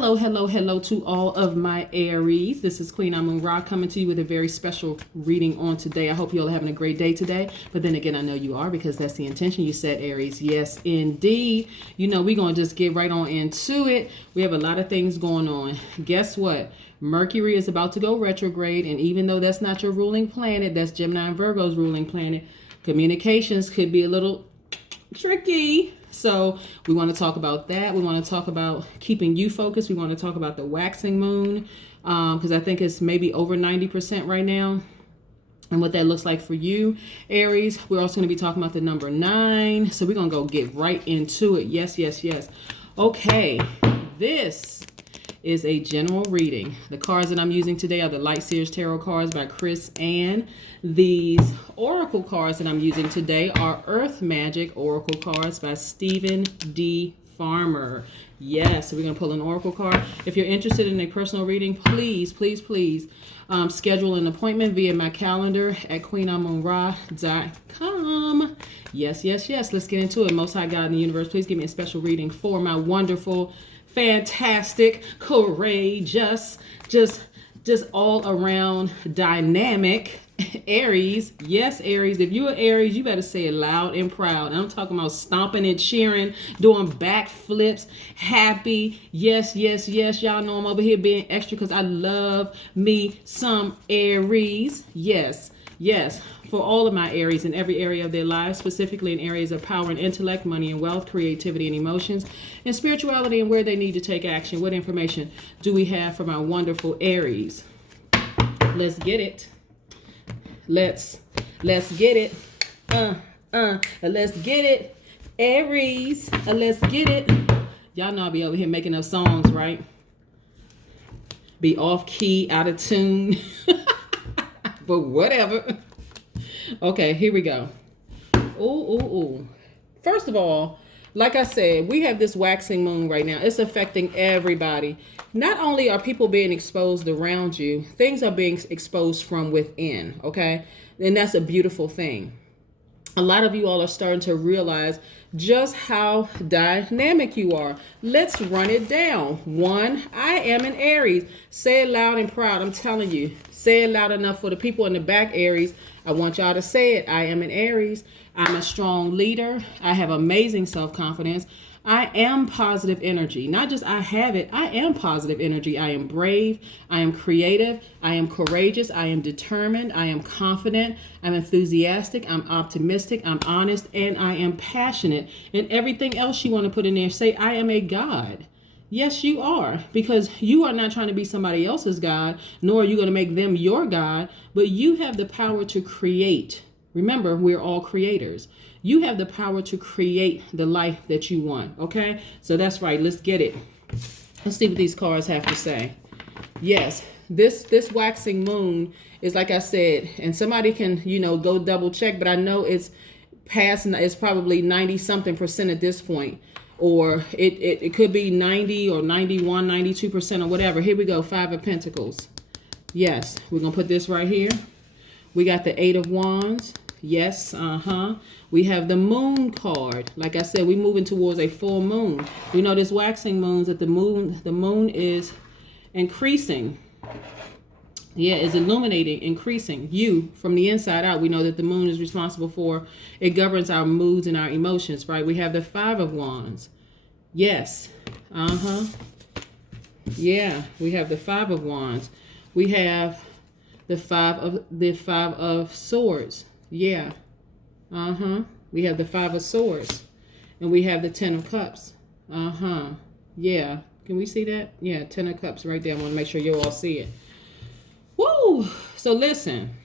Hello, hello, hello to all of my Aries. This is Queen Amun Ra coming to you with a very special reading on today. I hope you all are having a great day today. But then again, I know you are because that's the intention you set, Aries. Yes, indeed. You know, we're going to just get right on into it. We have a lot of things going on. Guess what? Mercury is about to go retrograde. And even though that's not your ruling planet, that's Gemini and Virgo's ruling planet, communications could be a little tricky. So we want to talk about that. We want to talk about keeping you focused. We want to talk about the waxing moon because I think it's maybe over 90% right now and what that looks like for you, Aries. We're also going to be talking about the number 9. So we're going to go get right into it. Yes, yes, yes. Okay, this is a general reading. The cards that I'm using today are the Light Seers Tarot cards by Chris Ann. These oracle cards that I'm using today are Earth Magic Oracle cards by Stephen D. Farmer. Yes, so we're going to pull an oracle card. If you're interested in a personal reading, please, please, please schedule an appointment via my calendar at queenamunra.com. Yes, yes, yes. Let's get into it. Most High God in the universe, please give me a special reading for my wonderful, fantastic, courageous, just all around dynamic Aries. Yes, Aries. If you're Aries, you better say it loud and proud. I'm talking about stomping and cheering, doing backflips, happy. Yes, yes, yes. Y'all know I'm over here being extra because I love me some Aries. Yes, yes. For all of my Aries in every area of their lives, specifically in areas of power and intellect, money and wealth, creativity and emotions, and spirituality and where they need to take action. What information do we have from our wonderful Aries? Let's get it. Let's get it. Let's get it. Aries, let's get it. Y'all know I'll be over here making up songs, right? Be off key, out of tune. But whatever. Okay, here we go. Ooh. First of all, like I said, we have this waxing moon right now. It's affecting everybody. Not only are people being exposed around you, things are being exposed from within, okay? And that's a beautiful thing. A lot of you all are starting to realize just how dynamic you are. Let's run it down. 1, I am an Aries. Say it loud and proud. I'm telling you. Say it loud enough for the people in the back, Aries. I want y'all to say it. I am an Aries. I'm a strong leader. I have amazing self-confidence. I am positive energy. Not just I have it. I am positive energy. I am brave. I am creative. I am courageous. I am determined. I am confident. I'm enthusiastic. I'm optimistic. I'm honest. And I am passionate. And everything else you want to put in there, say I am a God. Yes, you are, because you are not trying to be somebody else's God, nor are you going to make them your God, but you have the power to create. Remember, we're all creators. You have the power to create the life that you want, okay? So that's right. Let's get it. Let's see what these cards have to say. Yes, this waxing moon is, like I said, and somebody can, go double check, but I know it's probably 90-something% at this point. Or it could be 90 or 91, 92% or whatever. Here we go, 5 of Pentacles. Yes, we're going to put this right here. We got the 8 of Wands. Yes, We have the Moon card. Like I said, we're moving towards a full moon. We know this waxing moons that the moon is increasing. Yeah, is illuminating, increasing you from the inside out. We know that the moon is responsible for, it governs our moods and our emotions, right? We have the 5 of Wands. Yes. Yeah, we have the 5 of Wands. We have the 5 of Swords. Yeah. We have the 5 of Swords. And we have the 10 of Cups. Yeah. Can we see that? Yeah, 10 of Cups right there. I want to make sure you all see it. Woo! So listen,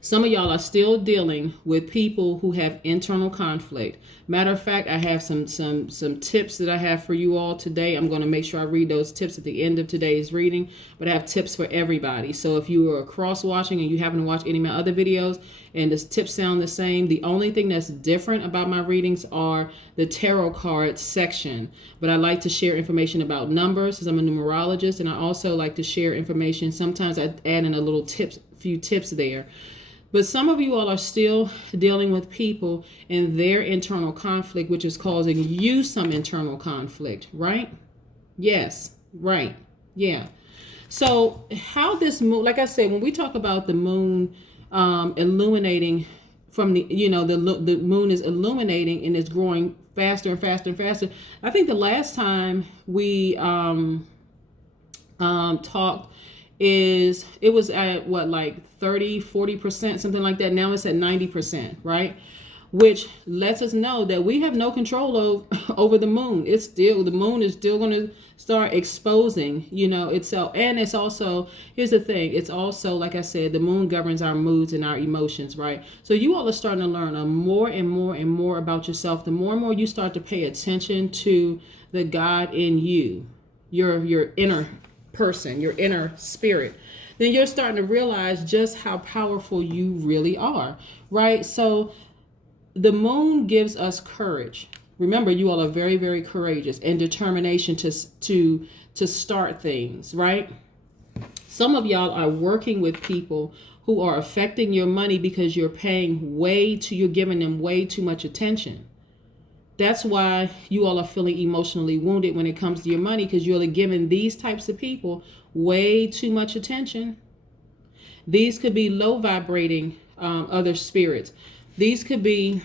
some of y'all are still dealing with people who have internal conflict. Matter of fact, I have some tips that I have for you all today. I'm going to make sure I read those tips at the end of today's reading, but I have tips for everybody. So if you are cross-watching and you haven't watched any of my other videos and the tips sound the same, the only thing that's different about my readings are the tarot card section. But I like to share information about numbers because I'm a numerologist, and I also like to share information. Sometimes I add in a little few tips there. But some of you all are still dealing with people and their internal conflict, which is causing you some internal conflict, right? Yes. Right. Yeah. So how this moon, like I said, when we talk about the moon illuminating from the, the moon is illuminating and it's growing faster and faster and faster. I think the last time we talked is it was at what, like 30-40%, something like that. Now it's at 90%, right? Which lets us know that we have no control over the moon. It's still, the moon is still going to start exposing, itself. And it's also, here's the thing, it's also, like I said, the moon governs our moods and our emotions, right? So you all are starting to learn more and more and more about yourself. The more and more you start to pay attention to the God in you, your inner person, your inner spirit, then you're starting to realize just how powerful you really are, right? So the moon gives us courage. Remember, you all are very, very courageous, and determination to start things, right? Some of y'all are working with people who are affecting your money because you're giving them way too much attention. That's why you all are feeling emotionally wounded when it comes to your money, because you're giving these types of people way too much attention. These could be low vibrating other spirits. These could be,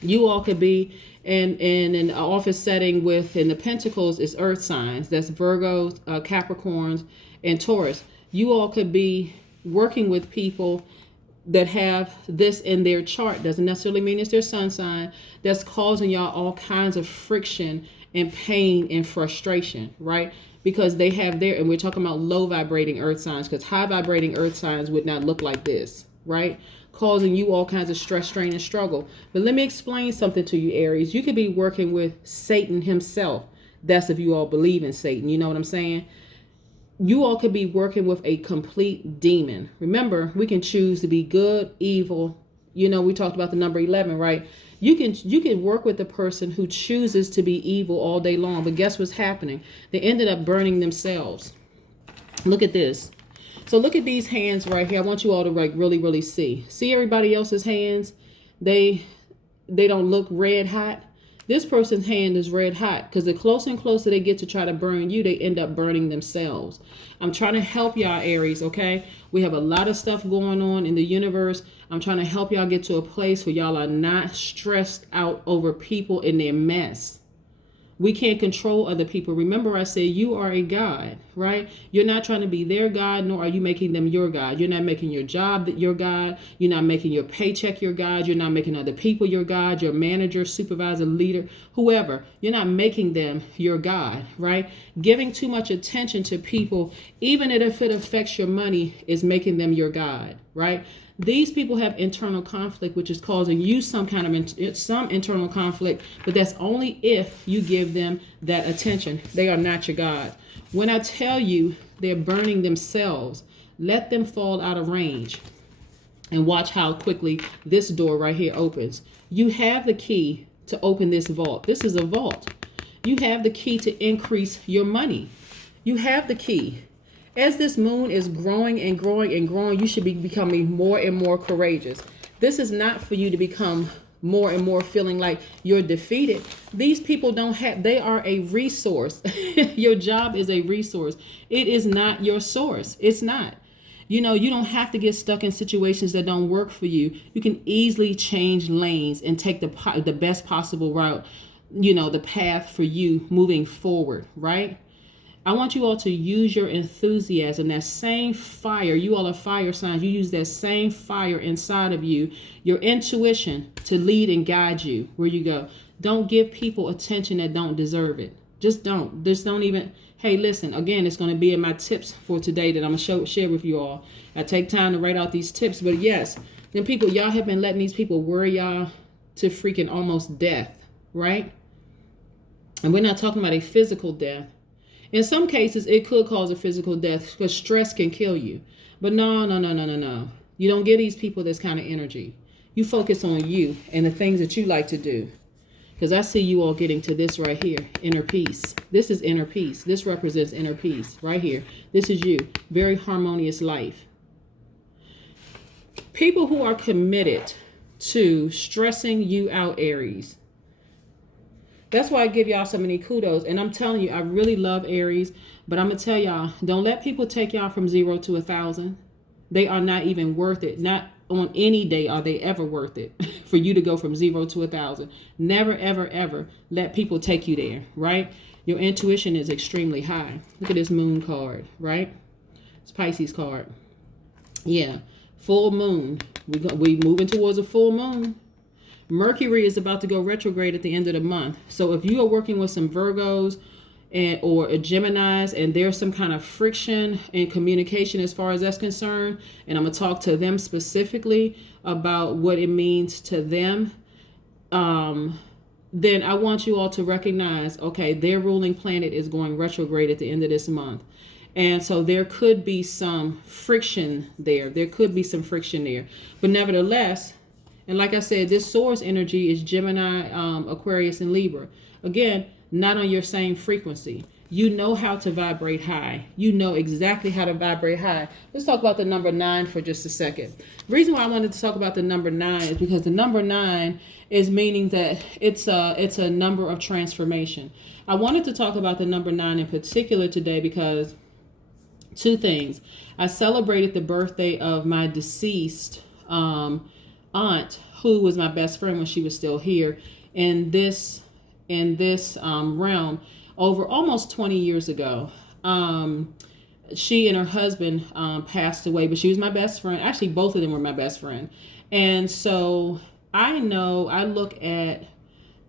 you all could be in an office setting with, in the Pentacles is earth signs. That's Virgos, Capricorns, and Taurus. You all could be working with people that have this in their chart. Doesn't necessarily mean it's their sun sign. That's causing y'all all kinds of friction and pain and frustration, right? Because they have their, and we're talking about low vibrating earth signs, because high vibrating earth signs would not look like this, right? Causing you all kinds of stress, strain, and struggle. But let me explain something to you, Aries. You could be working with Satan himself. That's if you all believe in Satan. You know what I'm saying? You all could be working with a complete demon. Remember, we can choose to be good, evil. We talked about the number 11, right? You can work with a person who chooses to be evil all day long. But guess what's happening? They ended up burning themselves. Look at this. So look at these hands right here. I want you all to really, really see. See everybody else's hands? They don't look red hot. This person's hand is red hot, because the closer and closer they get to try to burn you, they end up burning themselves. I'm trying to help y'all, Aries, okay? We have a lot of stuff going on in the universe. I'm trying to help y'all get to a place where y'all are not stressed out over people in their mess. We can't control other people. Remember, I said you are a God, right? You're not trying to be their God, nor are you making them your God. You're not making your job your God. You're not making your paycheck your God. You're not making other people your God, your manager, supervisor, leader, whoever. You're not making them your God, right? Giving too much attention to people, even if it affects your money, is making them your God, right? These people have internal conflict, which is causing you some internal conflict, but that's only if you give them that attention. They are not your God. When I tell you they're burning themselves, let them fall out of range and watch how quickly this door right here opens. You have the key to open this vault. This is a vault. You have the key to increase your money. You have the key. As this moon is growing and growing and growing, you should be becoming more and more courageous. This is not for you to become more and more feeling like you're defeated. These people they are a resource. Your job is a resource. It is not your source. It's not. You don't have to get stuck in situations that don't work for you. You can easily change lanes and take the best possible route, the path for you moving forward, right? I want you all to use your enthusiasm, that same fire. You all are fire signs. You use that same fire inside of you, your intuition, to lead and guide you where you go. Don't give people attention that don't deserve it. Just don't. Just don't even. Hey, listen, again, it's going to be in my tips for today that I'm going to share with you all. I take time to write out these tips. But yes, then people, y'all have been letting these people worry y'all to freaking almost death, right? And we're not talking about a physical death. In some cases, it could cause a physical death because stress can kill you. But no. You don't give these people this kind of energy. You focus on you and the things that you like to do. Because I see you all getting to this right here, inner peace. This is inner peace. This represents inner peace right here. This is you. Very harmonious life. People who are committed to stressing you out, Aries, That's why I give y'all so many kudos. And I'm telling you, I really love Aries, but I'm going to tell y'all, don't let people take y'all from 0 to 1,000. They are not even worth it. Not on any day are they ever worth it for you to go from 0 to 1,000. Never, ever, ever let people take you there, right? Your intuition is extremely high. Look at this moon card, right? It's Pisces card. Yeah, full moon. We moving towards a full moon. Mercury is about to go retrograde at the end of the month. So if you are working with some Virgos or a Geminis and there's some kind of friction in communication as far as that's concerned, and I'm going to talk to them specifically about what it means to them, then I want you all to recognize, okay, their ruling planet is going retrograde at the end of this month. And so there could be some friction there. There could be some friction there. But nevertheless, and like I said, this source energy is Gemini, Aquarius, and Libra. Again, not on your same frequency. You know how to vibrate high. You know exactly how to vibrate high. Let's talk about the number 9 for just a second. The reason why I wanted to talk about the number 9 is because the number 9 is meaning that it's a number of transformation. I wanted to talk about the number 9 in particular today because two things. I celebrated the birthday of my deceased aunt, who was my best friend when she was still here, in this realm over almost 20 years ago. She and her husband passed away, but she was my best friend. Actually, both of them were my best friend. And so I look at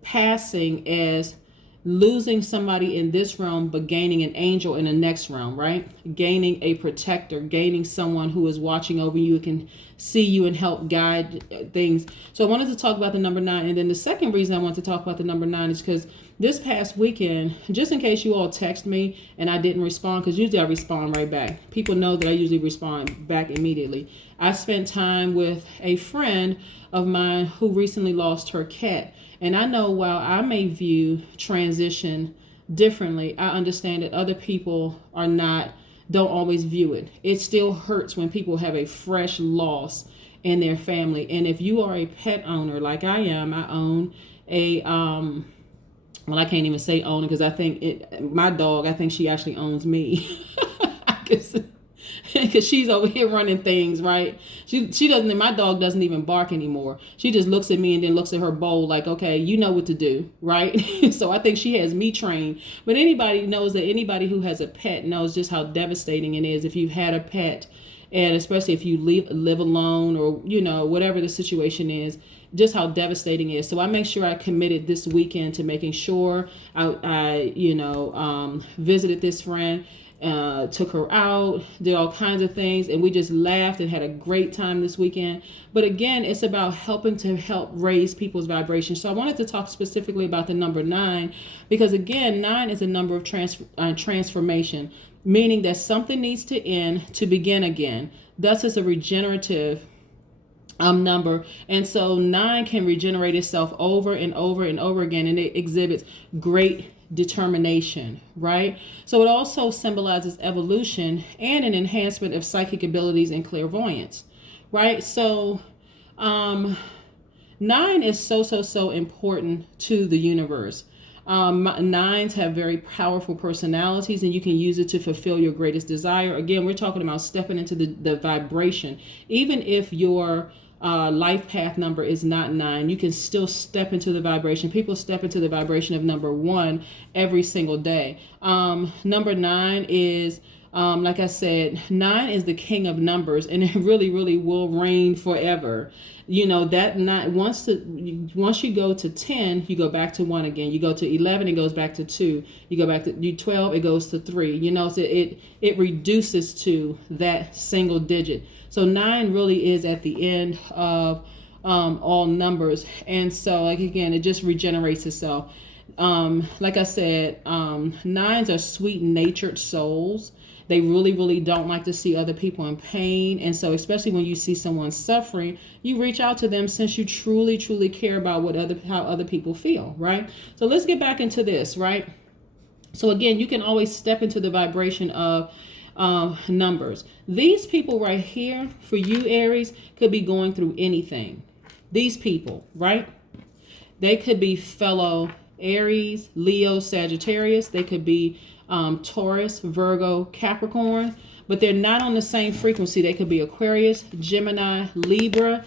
passing as losing somebody in this realm, but gaining an angel in the next realm, right? Gaining a protector, gaining someone who is watching over you, can see you and help guide things. So I wanted to talk about the number 9. And then the second reason I want to talk about the number 9 is because this past weekend, just in case you all text me and I didn't respond, because usually I respond right back. People know that I usually respond back immediately. I spent time with a friend of mine who recently lost her cat. And I know while I may view transition differently, I understand that other people don't always view it. It still hurts when people have a fresh loss in their family. And if you are a pet owner like I am, I own a, well, I can't even say owner because I think my dog, I think she actually owns me. I guess. Because she's over here running things, right? She doesn't, my dog doesn't even bark anymore. She just looks at me and then looks at her bowl like, okay, you know what to do, right? So I think she has me trained. But anybody knows that anybody who has a pet knows just how devastating it is if you've had a pet, and especially if you live alone or, you know, whatever the situation is, just how devastating it is. So I make sure I committed this weekend to making sure I visited this friend. Took her out, did all kinds of things, and we just laughed and had a great time this weekend. But again, it's about help raise people's vibrations. So I wanted to talk specifically about the number 9 because again, 9 is a number of transformation, meaning that something needs to end to begin again. Thus, it's a regenerative number, and so 9 can regenerate itself over and over and over again, and it exhibits great determination, right? So it also symbolizes evolution and an enhancement of psychic abilities and clairvoyance, right? So 9 is so important to the universe. 9s have very powerful personalities, and you can use it to fulfill your greatest desire. Again, we're talking about stepping into the vibration. Even if your life path number is not 9, you can still step into the vibration. People step into the vibration of number 1 every single day. Number 9 is, like I said, 9 is the king of numbers, and it really will reign forever. You know that once you go to 10, you go back to 1 again. You go to 11, it goes back to 2. You go back to 12, it goes to 3. You know, so it reduces to that single digit. So 9 really is at the end of all numbers, and so like again, it just regenerates itself. Like I said, 9s are sweet-natured souls. They really don't like to see other people in pain. And so especially when you see someone suffering, you reach out to them since you truly care about how other people feel, right? So let's get back into this, right? So again, you can always step into the vibration of numbers. These people right here, for you Aries, could be going through anything. These people, right? They could be fellow Aries, Leo, Sagittarius. They could be Taurus, Virgo, Capricorn, but they're not on the same frequency. They could be Aquarius, Gemini, Libra.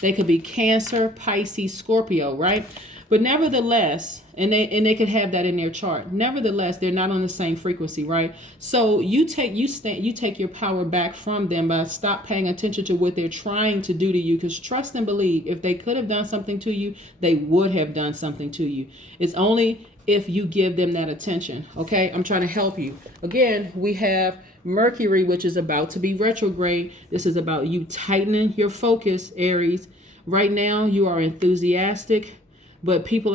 They could be Cancer, Pisces, Scorpio, right? But nevertheless, and they could have that in their chart. Nevertheless, they're not on the same frequency, right? So you take your power back from them by stop paying attention to what they're trying to do to you. Because trust and believe, if they could have done something to you, they would have done something to you. It's only if you give them that attention. Okay, I'm trying to help you. Again, we have Mercury, which is about to be retrograde. This is about you tightening your focus, Aries. Right now, you are enthusiastic, but people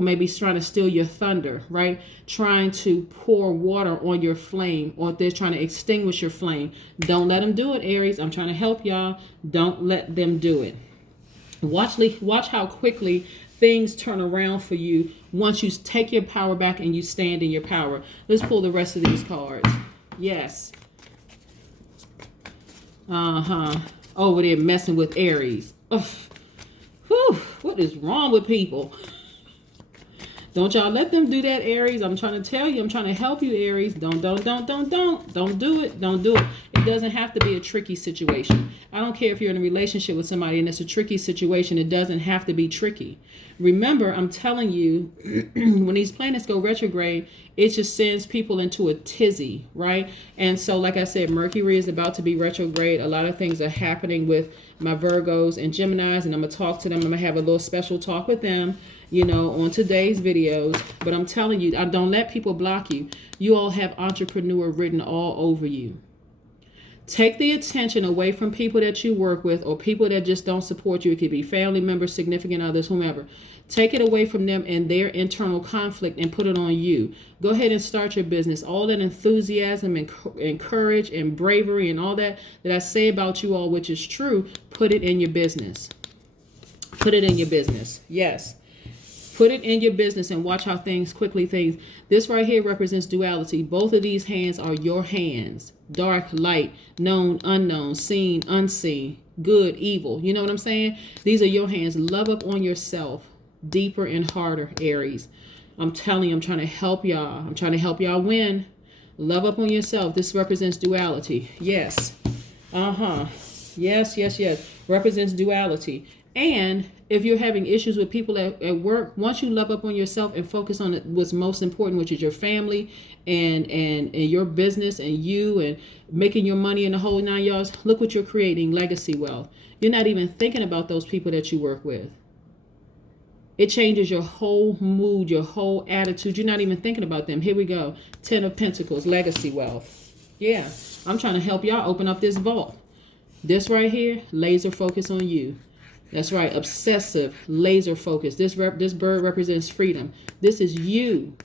may be trying to steal your thunder, right? Trying to pour water on your flame, or they're trying to extinguish your flame. Don't let them do it, Aries. I'm trying to help y'all. Don't let them do it. Watch how quickly things turn around for you once you take your power back and you stand in your power. Let's pull the rest of these cards. Yes. Over there messing with Aries. Ugh. Whew. What is wrong with people? Don't y'all let them do that, Aries. I'm trying to tell you. I'm trying to help you, Aries. Don't do it. Don't do it. It doesn't have to be a tricky situation. I don't care if you're in a relationship with somebody and it's a tricky situation. It doesn't have to be tricky. Remember, I'm telling you, when these planets go retrograde, it just sends people into a tizzy, right? And so, like I said, Mercury is about to be retrograde. A lot of things are happening with my Virgos and Geminis, and I'm going to talk to them. I'm going to have a little special talk with them, on today's videos. But I'm telling you, I don't let people block you. You all have entrepreneur written all over you. Take the attention away from people that you work with or people that just don't support you. It could be family members, significant others, whomever. Take it away from them and their internal conflict and put it on you. Go ahead and start your business. All that enthusiasm and courage and bravery and all that I say about you all, which is true, put it in your business. Put it in your business. Yes. Put it in your business and watch how things. This right here represents duality. Both of these hands are your hands. Dark, light, known, unknown, seen, unseen, good, evil. You know what I'm saying? These are your hands. Love up on yourself deeper and harder, Aries. I'm telling you, I'm trying to help y'all. I'm trying to help y'all win. Love up on yourself. This represents duality. Yes. Yes. Represents duality. And if you're having issues with people at work, once you love up on yourself and focus on what's most important, which is your family and your business and you and making your money in the whole 9 yards, look what you're creating, legacy wealth. You're not even thinking about those people that you work with. It changes your whole mood, your whole attitude. You're not even thinking about them. Here we go. 10 of Pentacles, legacy wealth. Yeah, I'm trying to help y'all open up this vault. This right here, laser focus on you. That's right, obsessive, laser focus. This bird represents freedom. This is you.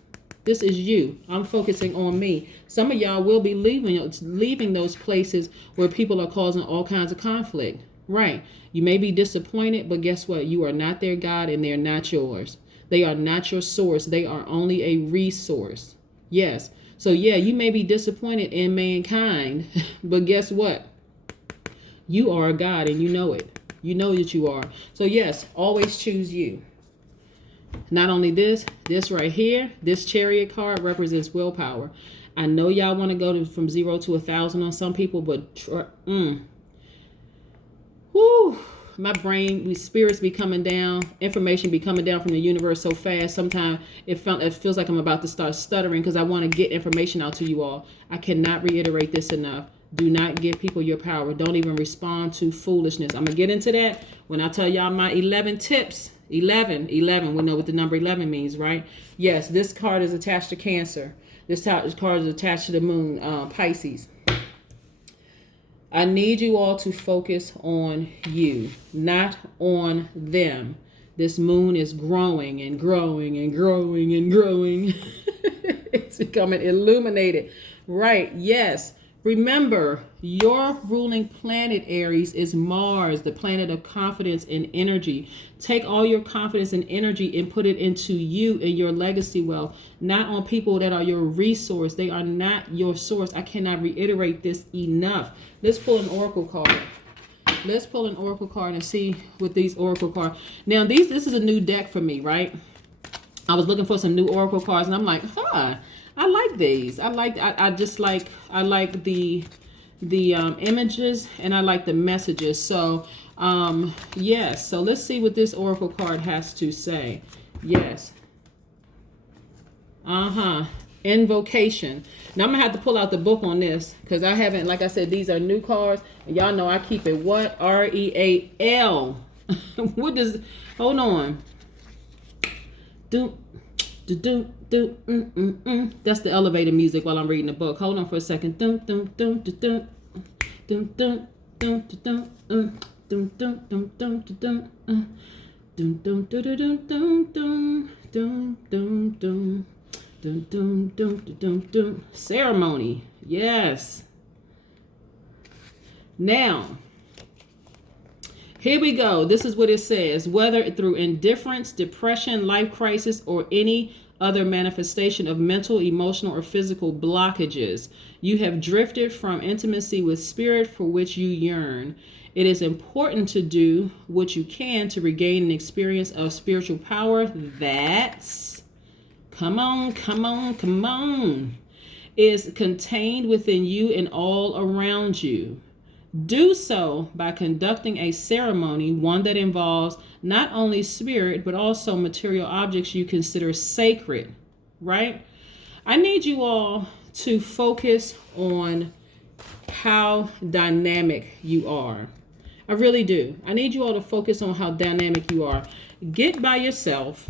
This is you. I'm focusing on me. Some of y'all will be leaving those places where people are causing all kinds of conflict. Right. You may be disappointed, but guess what? You are not their God and they're not yours. They are not your source. They are only a resource. Yes. So yeah, you may be disappointed in mankind, but guess what? You are a God and you know it. You know that you are. So yes, always choose you. Not only this right here, this Chariot card represents willpower. I know y'all want to go from 0 to 1,000 on some people, but my brain, spirits be coming down, information be coming down from the universe so fast. Sometimes it feels like I'm about to start stuttering because I want to get information out to you all. I cannot reiterate this enough. Do not give people your power. Don't even respond to foolishness. I'm going to get into that when I tell y'all my 11 tips. 11. We know what the number 11 means, right? Yes, this card is attached to Cancer. This card is attached to the moon, Pisces. I need you all to focus on you, not on them. This moon is growing and growing and growing and growing. It's becoming illuminated. Right, yes. Remember, your ruling planet, Aries, is Mars, the planet of confidence and energy. Take all your confidence and energy and put it into you and your legacy wealth, not on people that are your resource. They are not your source. I cannot reiterate this enough. Let's pull an oracle card. Let's pull an oracle card and see what these oracle cards. Now, this is a new deck for me, right? I was looking for some new oracle cards, and I'm like, I like these. I like the images, and I like the messages. So yes, so let's see what this oracle card has to say. Yes. Invocation. Now I'm gonna have to pull out the book on this, because I haven't, like I said, these are new cards, and y'all know I keep it what? REAL. What does, hold on. That's the elevator music while I'm reading the book. Hold on for a second. Ceremony. Yes. Now, here we go. This is what it says. Whether through indifference, depression, life crisis, or any other manifestation of mental, emotional, or physical blockages, you have drifted from intimacy with spirit for which you yearn. It is important to do what you can to regain an experience of spiritual power that's, come on, is contained within you and all around you. Do so by conducting a ceremony, one that involves not only spirit, but also material objects you consider sacred, right? I need you all to focus on how dynamic you are. I really do. I need you all to focus on how dynamic you are. Get by yourself,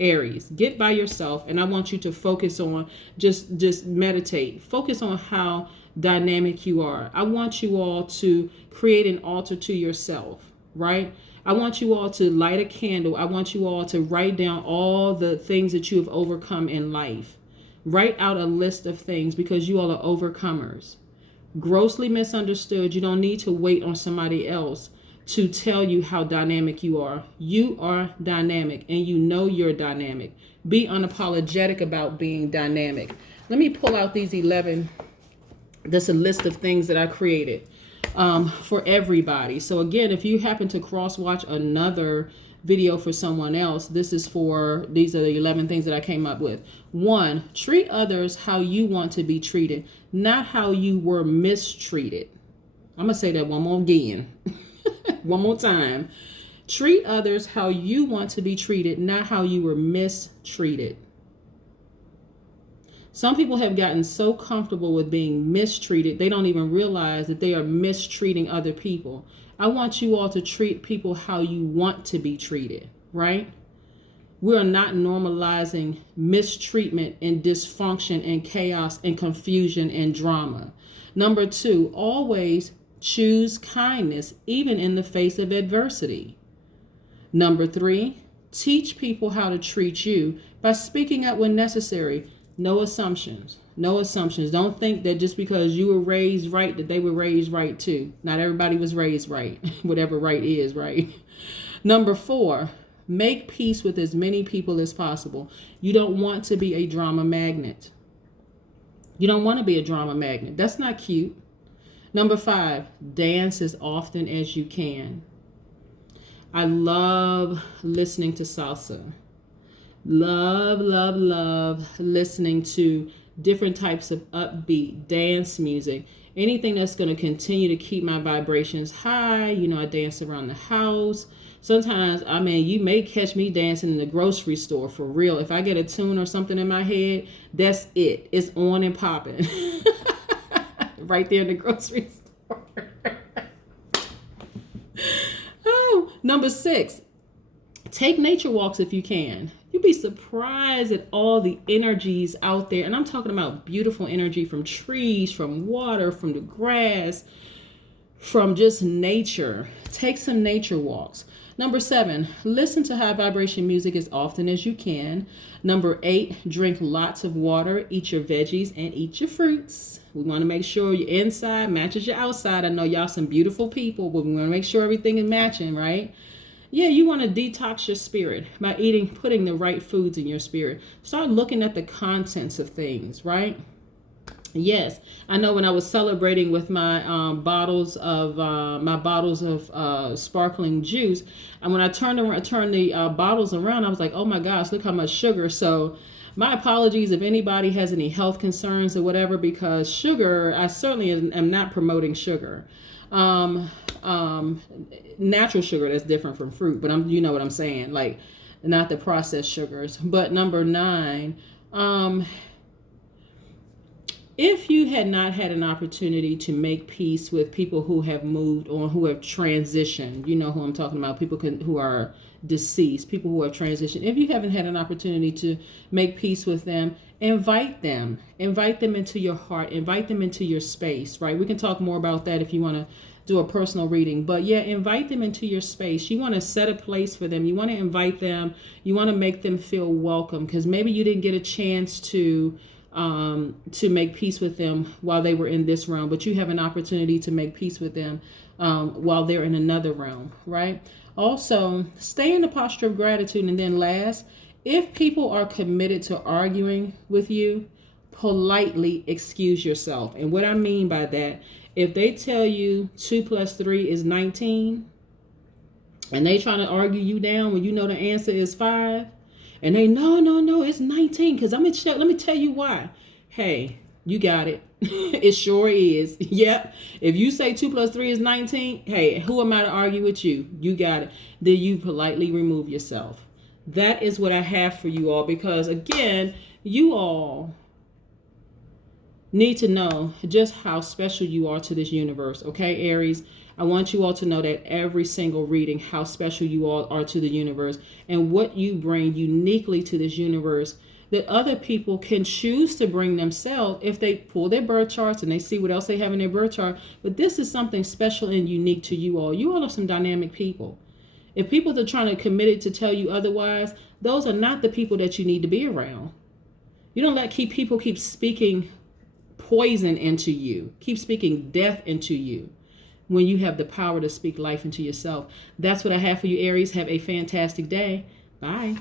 Aries. Get by yourself, and I want you to focus on, just meditate. Focus on how dynamic you are. I want you all to create an altar to yourself, right? I want you all to light a candle. I want you all to write down all the things that you have overcome in life. Write out a list of things, because you all are overcomers. Grossly misunderstood. You don't need to wait on somebody else to tell you how dynamic you are. You are dynamic, and you know you're dynamic. Be unapologetic about being dynamic. Let me pull out these 11. That's a list of things that I created for everybody. So again, if you happen to cross-watch another video for someone else, these are the 11 things that I came up with. 1, treat others how you want to be treated, not how you were mistreated. I'm going to say that one more again. One more time. Treat others how you want to be treated, not how you were mistreated. Some people have gotten so comfortable with being mistreated, they don't even realize that they are mistreating other people. I want you all to treat people how you want to be treated, right? We are not normalizing mistreatment and dysfunction and chaos and confusion and drama. Number 2, always choose kindness, even in the face of adversity. Number 3, teach people how to treat you by speaking up when necessary. No assumptions. No assumptions. Don't think that just because you were raised right that they were raised right too. Not everybody was raised right. Whatever right is, right? Number 4, make peace with as many people as possible. You don't want to be a drama magnet. You don't want to be a drama magnet. That's not cute. Number 5, dance as often as you can. I love listening to salsa. Love listening to different types of upbeat dance music. Anything that's going to continue to keep my vibrations high. You know, I dance around the house. Sometimes, you may catch me dancing in the grocery store for real. If I get a tune or something in my head, that's it. It's on and popping. Right there in the grocery store. Oh, number 6, take nature walks if you can. You'd be surprised at all the energies out there. And I'm talking about beautiful energy from trees, from water, from the grass, from just nature. Take some nature walks. Number 7, listen to high vibration music as often as you can. Number 8, drink lots of water, eat your veggies, and eat your fruits. We want to make sure your inside matches your outside. I know y'all some beautiful people, but we want to make sure everything is matching, right? Yeah, you want to detox your spirit by putting the right foods in your spirit. Start looking at the contents of things, right? Yes, I know when I was celebrating with my bottles of sparkling juice, and when I turned the bottles around, I was like, oh my gosh, look how much sugar. So my apologies if anybody has any health concerns or whatever, because sugar, I certainly am not promoting sugar. Um, Natural sugar, that's different from fruit, but you know what I'm saying, like not the processed sugars. But number 9, if you had not had an opportunity to make peace with people who have moved or who have transitioned, you know who I'm talking about, who are deceased, people who have transitioned. If you haven't had an opportunity to make peace with them, invite them. Invite them into your heart. Invite them into your space, right? We can talk more about that if you want to do a personal reading. But yeah, invite them into your space. You want to set a place for them. You want to invite them. You want to make them feel welcome, because maybe you didn't get a chance to make peace with them while they were in this realm, but you have an opportunity to make peace with them while they're in another realm, right? Also, stay in the posture of gratitude. And then last, if people are committed to arguing with you, politely excuse yourself. And what I mean by that, if they tell you 2 plus 3 is 19, and they trying to argue you down when you know the answer is 5, and they, no, it's 19, because let me tell you why. Hey, you got it. It sure is. Yep. If you say 2 plus 3 is 19, hey, who am I to argue with you? You got it. Then you politely remove yourself. That is what I have for you all, because again, you all need to know just how special you are to this universe. Okay, Aries? I want you all to know that every single reading, how special you all are to the universe and what you bring uniquely to this universe that other people can choose to bring themselves if they pull their birth charts and they see what else they have in their birth chart. But this is something special and unique to you all. You all are some dynamic people. If people are trying to commit it to tell you otherwise, those are not the people that you need to be around. You don't let people keep speaking poison into you, keep speaking death into you, when you have the power to speak life into yourself. That's what I have for you, Aries. Have a fantastic day. Bye.